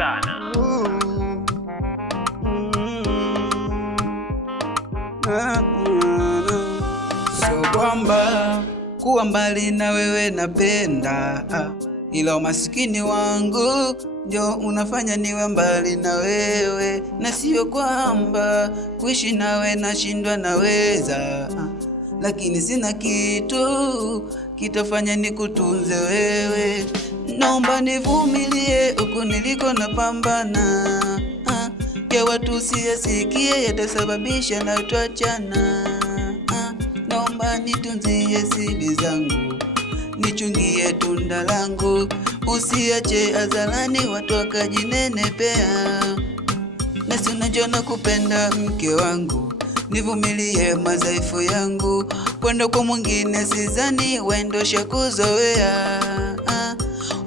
Montana. Sio kwamba kuwa mbali na wewe napenda, ila umasikini wangu ndio unafanya niwe mbali na wewe, na sio kwamba kuishi nawe nashindwa naweza, lakini sina kitu kitafanya nikutunze wewe. Naomba nivumilie huku niliko napambana, ya watu siyasikie yatasababisha na tuachana. Naomba nitunzie siri zangu, nichungie tunda langu, usiache hadharani watu wakajinenepea. Nasi unajua nakupenda mke wangu, nivumilie madhaifu yangu, kwenda kwa mwingine sidhani wendo shakuzoea.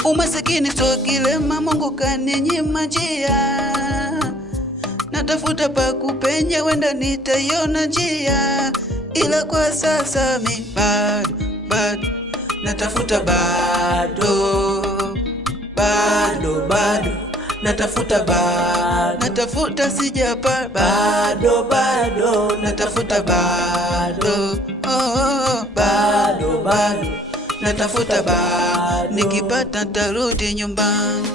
Umasikini sio kilema, Mungu kaninyima njia, natafuta pa kupenya, wenda nitaiona njia, ila kwa sasa mi bado natafuta, bado natafuta sijapa, bado natafuta, bado natafuta, nikipata tarudi nyumbani.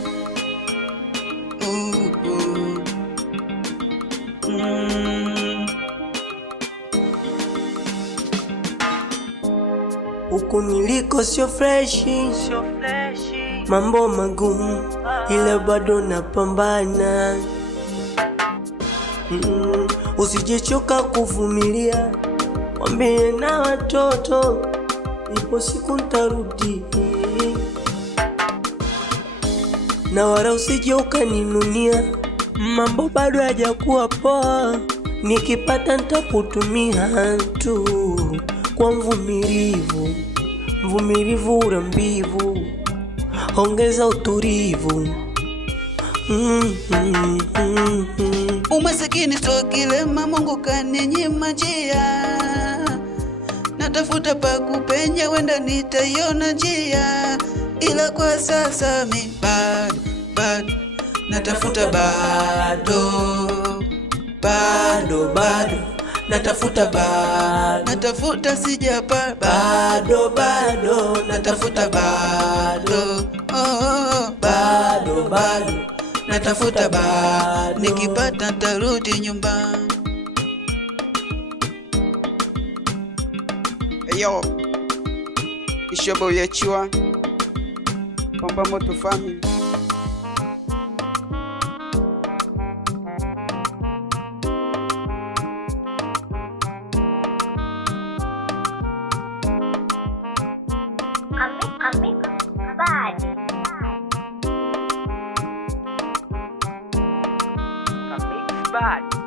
Huku niliko sio freshi, mambo magumu, ila bado napambana. Usijechoka kuvumilia, wambie na watoto ipo siku ntarudi, na wala usije ukaninunia, mambo bado hajakuwa poa, nikipata ntakutumia tu. Kwa mvumilivu urambivu, ongeza utulivu. Umasikini sio kilema, Mungu kaninyima njia, natafuta pa kupenya, wenda nitaiona njia, ila kwa sasa mi bado natafuta, bado natafuta, natafuta sijapa, bado natafuta, bado natafuta, nikipata tarudi nyumbani. Yo, Ishobo Yechua, Pamba Moto Family. Bad.